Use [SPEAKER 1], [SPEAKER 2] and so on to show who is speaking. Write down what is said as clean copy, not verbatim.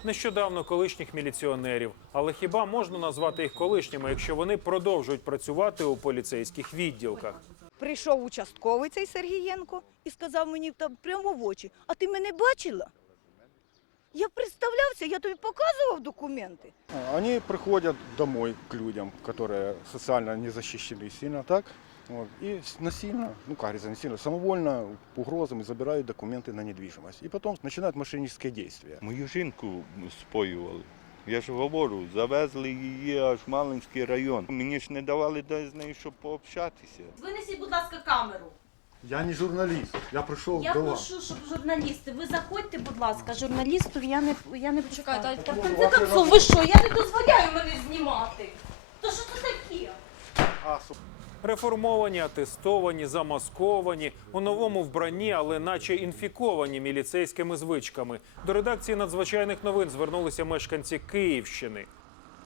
[SPEAKER 1] Нещодавно колишніх міліціонерів. Але хіба можна назвати їх колишніми, якщо вони продовжують працювати у поліцейських відділках?
[SPEAKER 2] Прийшов участковий цей Сергієнко і сказав мені там прямо в очі: а ти мене бачила? Я представлявся, я тобі показував документи.
[SPEAKER 3] Они приходят домой к людям, которые социально не защищены сильно так, вот, и насильно, ну как говорится, насильно, самовольно, угрозами забирают документы на недвижимость. И потом начинают мошеннические действия.
[SPEAKER 4] Мою жінку споювали. Я ж говорю, завезли її аж в Малинський район. Мені ж не давали де з нею, щоб пообщатися.
[SPEAKER 5] Винесіть, будь ласка, камеру.
[SPEAKER 3] Я не журналист, я пришел
[SPEAKER 5] Я прошу, щоб журналісти. Ви заходьте, будь ласка, журналістів я не почекаю. Та в кінці концов, ви що? Я не дозволяю мене знімати. То що це таке?
[SPEAKER 1] Реформовані, атестовані, замасковані, у новому вбранні, але наче інфіковані міліцейськими звичками. До редакції надзвичайних новин звернулися мешканці Київщини.